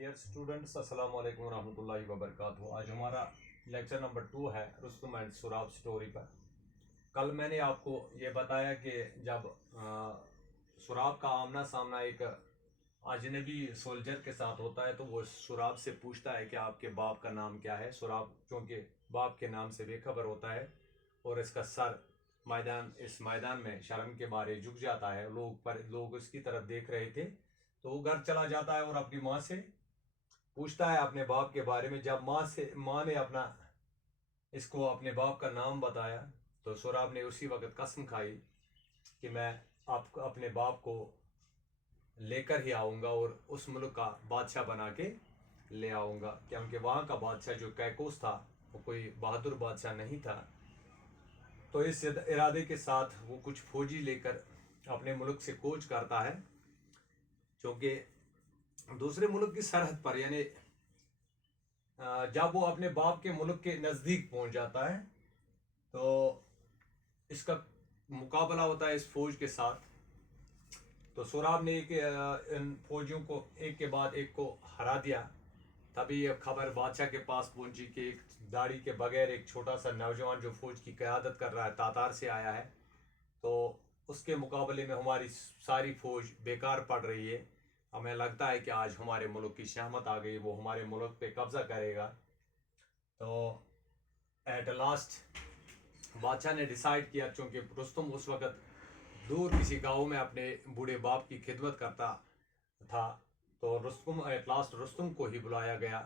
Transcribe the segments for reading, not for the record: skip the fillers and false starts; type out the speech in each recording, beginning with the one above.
Dear students, अस्सलाम वालेकुम रहमतुल्लाहि व बरकातहू। आज हमारा लेक्चर नंबर 2 है रुस्तुम एंड सुराब स्टोरी पर। कल मैंने आपको ये बताया कि जब सुराब का आमना सामना एक अजनबी सोल्जर के साथ होता है तो वो सुराब से पूछता है कि आपके बाप का नाम क्या है। सुराब क्योंकि बाप के नाम से बेखबर होता है और इसका सर इस मैदान में शर्म के मारे झुक जाता है। लोग इसकी तरफ देख रहे थे तो वो घर चला जाता है और अपनी माँ से पूछता है अपने बाप के बारे में। जब माँ ने इसको अपने बाप का नाम बताया तो सुराब ने उसी वक्त कसम खाई कि मैं आप अपने बाप को लेकर ही आऊँगा और उस मुल्क का बादशाह बना के ले आऊँगा, क्योंकि वहाँ का बादशाह जो कैकोस था वो कोई बहादुर बादशाह नहीं था। तो इस इरादे के साथ वो कुछ फौजी लेकर अपने मुल्क से कूच करता है, क्योंकि दूसरे मुल्क की सरहद पर यानी जब वो अपने बाप के मुल्क के नज़दीक पहुंच जाता है तो इसका मुकाबला होता है इस फौज के साथ। तो सुराब ने इन फौजियों को एक के बाद एक को हरा दिया। तभी ये खबर बादशाह के पास पहुंची कि एक दाढ़ी के बगैर एक छोटा सा नौजवान जो फौज की क़यादत कर रहा है तातार से आया है, तो उसके मुकाबले में हमारी सारी फौज बेकार पड़ रही है। हमें लगता है कि आज हमारे मुल्क की शहमत आ गई, वो हमारे मुल्क पे कब्जा करेगा। तो एट लास्ट बादशाह ने डिसाइड किया, क्योंकि रुस्तुम उस वक़्त दूर किसी गांव में अपने बूढ़े बाप की खिदमत करता था, तो रुस्तुम को ही बुलाया गया।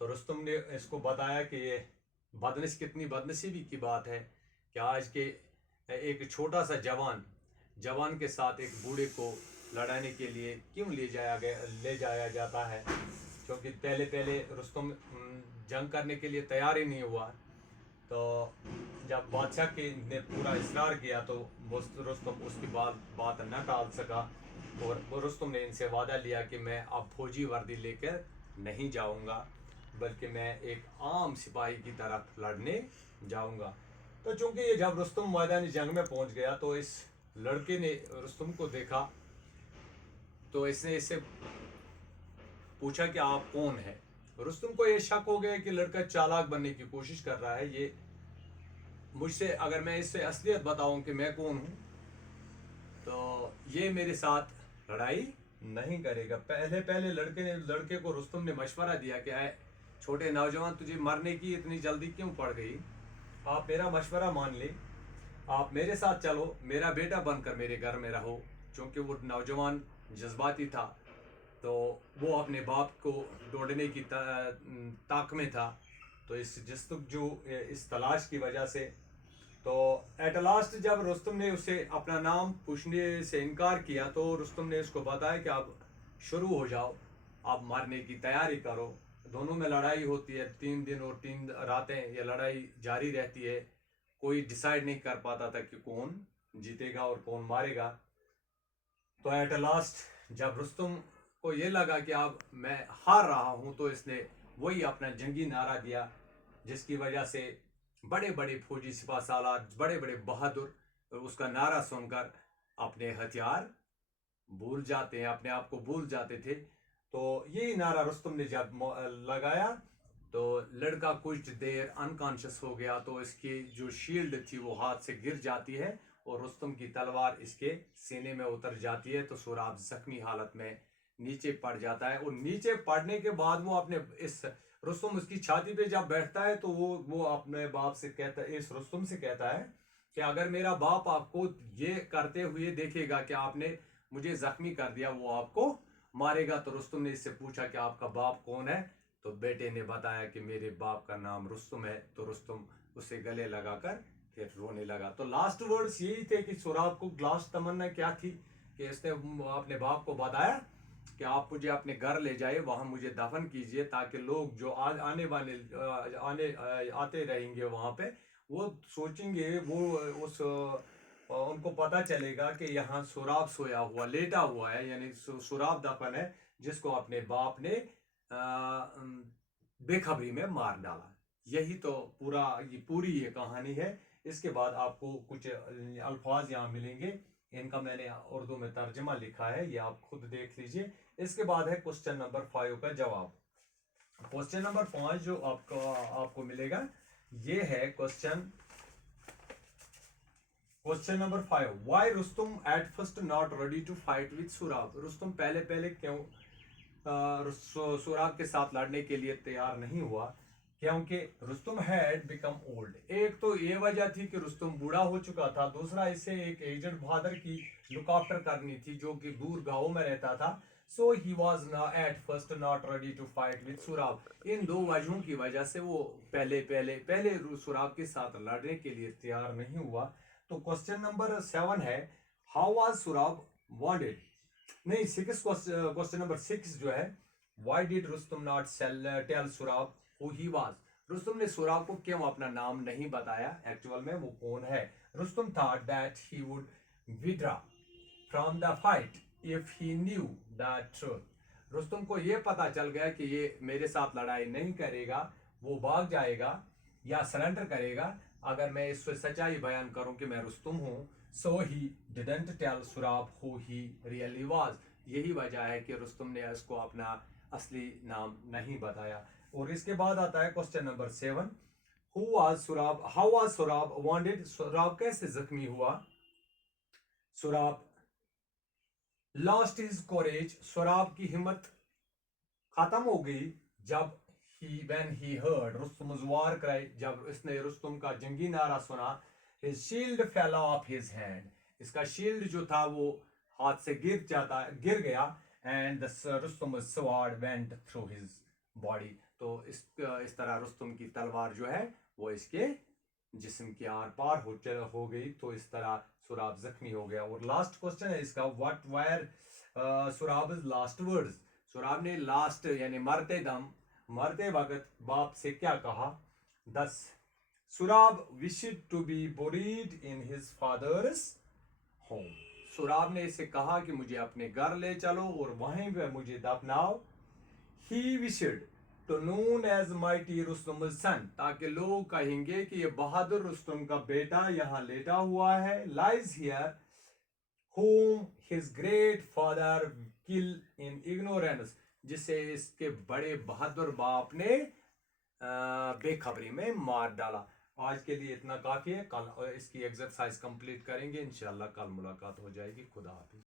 तो रुस्तुम ने इसको बताया कि ये कितनी बदनसीबी की बात है कि आज के एक छोटा सा जवान के साथ एक बूढ़े को लड़ाने के लिए क्यों ले जाया जाता है, क्योंकि पहले पहले रुस्तुम जंग करने के लिए तैयार ही नहीं हुआ। तो जब बादशाह के ने पूरा इसरार किया तो रुस्तुम उसकी बात न टाल सका और रुस्तुम ने इनसे वादा लिया कि मैं अब फौजी वर्दी लेकर नहीं जाऊंगा, बल्कि मैं एक आम सिपाही की तरफ लड़ने जाऊंगा। तो चूंकि ये जब रुस्तुम मैदानी जंग में पहुंच गया तो इस लड़के ने रुस्तुम को देखा, तो इसने इससे पूछा कि आप कौन है। रुस्तुम को ये शक हो गया कि लड़का चालाक बनने की कोशिश कर रहा है। ये मुझसे अगर मैं इससे असलियत बताऊं कि मैं कौन हूं तो ये मेरे साथ लड़ाई नहीं करेगा। पहले पहले लड़के को रुस्तुम ने मशवरा दिया कि आए छोटे नौजवान, तुझे मरने की इतनी जल्दी क्यों पड़ गई? आप मेरा मशवरा मान ले, आप मेरे साथ चलो, मेरा बेटा बनकर मेरे घर में रहो। क्योंकि वो नौजवान जज्बाती था, तो वो अपने बाप को ढूंढने की ताक में था। तो इस तलाश की वजह से तो एट लास्ट जब रुस्तुम ने उसे अपना नाम पूछने से इनकार किया तो रुस्तुम ने उसको बताया कि अब शुरू हो जाओ, आप मरने की तैयारी करो। दोनों में लड़ाई होती है, 3 दिन और 3 रातें ये लड़ाई जारी रहती है। कोई डिसाइड नहीं कर पाता था कि कौन जीतेगा और कौन मारेगा। तो एट लास्ट जब रुस्तुम को ये लगा कि अब मैं हार रहा हूं, तो इसने वही अपना जंगी नारा दिया, जिसकी वजह से बड़े बड़े फौजी सिपा सालार, बड़े बड़े बहादुर उसका नारा सुनकर अपने हथियार भूल जाते हैं, अपने आप को भूल जाते थे। तो यही नारा रुस्तुम ने जब लगाया तो लड़का कुछ देर अनकॉन्शियस हो गया, तो इसकी जो शील्ड थी वो हाथ से गिर जाती है और रुस्तुम की तलवार इसके सीने में उतर जाती है। तो सुराब जख्मी हालत में नीचे पड़ जाता है और नीचे पड़ने के बाद वो अपने इस रुस्तुम उसकी छाती पे जब बैठता है तो वो अपने बाप से कहता है, इस रुस्तुम से कहता है कि अगर मेरा बाप आपको ये करते हुए देखेगा कि आपने मुझे जख्मी कर दिया, वो आपको मारेगा। तो रुस्तुम ने इससे पूछा कि आपका बाप कौन है? तो बेटे ने बताया कि मेरे बाप का नाम रुस्तुम है। तो रुस्तुम उसे गले लगाकर फिर रोने लगा। तो लास्ट वर्ड्स यही थे कि सुराब को लास्ट तमन्ना क्या थी कि इसने अपने बाप को बताया कि आप मुझे अपने घर ले जाइए, वहां मुझे दफन कीजिए, ताकि लोग जो आते रहेंगे वहां पे वो सोचेंगे, वो उस उनको पता चलेगा कि यहाँ सुराब सोया हुआ लेटा हुआ है, यानी सुराब दफन है जिसको अपने बाप ने बेखबरी में मार डाला। यही तो पूरी ये कहानी है। इसके बाद आपको कुछ अल्फाज यहाँ मिलेंगे इनका मैंने उर्दू में तर्जमा लिखा है, ये आप खुद देख लीजिए। इसके बाद है क्वेश्चन नंबर 5 का जवाब। क्वेश्चन नंबर 5 जो आपको मिलेगा, ये है question number 5। Why Rustum at first not ready to fight with Sohrab? Rustum पहले पहले क्यों सुराब के साथ लड़ने के लिए तैयार नहीं हुआ? क्योंकि रुस्तुम हैड बिकम ओल्ड। एक तो ये वजह थी कि रुस्तुम बूढ़ा हो चुका था, दूसरा इसे एक एजेड फादर की लुक आफ्टर करनी थी जो कि दूर गांव में रहता था। So he was at first not ready to fight with Sohrab. इन दो वजहों की वजह से वो पहले सुराब के साथ लड़ने के लिए तैयार नहीं हुआ। तो क्वेश्चन नंबर 7 है, हाउ वाज सुराब वांटेड? नहीं, क्वेश्चन नंबर 6 जो है, why did Rustum not tell Sohrab who he was? Rustum ने सुराब को क्यों अपना नाम नहीं बताया, एक्चुअल में वो कौन है? Rustam thought that he would withdraw from the fight if he new the truth. Rustam को ये पता चल गया कि ये मेरे साथ लड़ाई नहीं करेगा, वो भाग जाएगा या सरेंडर करेगा अगर मैं इससे सच्चाई बयान करूं कि मैं रुस्तुम हूं। So he didn't tell Sohrab who he really was. यही वजह है कि रुस्तुम ने इसको अपना असली नाम नहीं बताया। और इसके बाद आता है question number 7, who was Sohrab, how was Sohrab wounded? Sohrab कैसे जख्मी हुआ? सुराब लॉस्ट हिज कोरेज। सुराब की हिम्मत खत्म हो गई जब when he heard Rustum's war cry, जब इसने रुस्तुम का जंगी नारा सुना। his shield fell off his hand, इसका शील्ड जो था वो हाथ से गिर गया। and the Rustum's sword went through his body, तो इस तरह रुस्तुम की तलवार जो है वो इसके जिस्म के आर पार हो गई, तो इस तरह सुराब जख्मी हो गया। और लास्ट क्वेश्चन है इसका, what were Sohrab last words? Sohrab ने लास्ट यानी मरते वक्त बाप से क्या कहा? 10 Sohrab wished to be buried in his father's home. Sohrab ने इसे कहा कि मुझे अपने घर ले चलो और वहीं पे मुझे दफनाओ। He wished to known as mighty Rustum son, ताकि लोग कहेंगे कि ये बहादुर रुस्तुम का बेटा यहाँ लेटा हुआ है। Lies here whom his great father kill in ignorance, जिसे इसके बड़े बहादुर बाप ने बेखबरी में मार डाला। आज के लिए इतना काफी है, कल इसकी एक्सरसाइज कंप्लीट करेंगे इंशाल्लाह, कल मुलाकात हो जाएगी। खुदा हाफिज।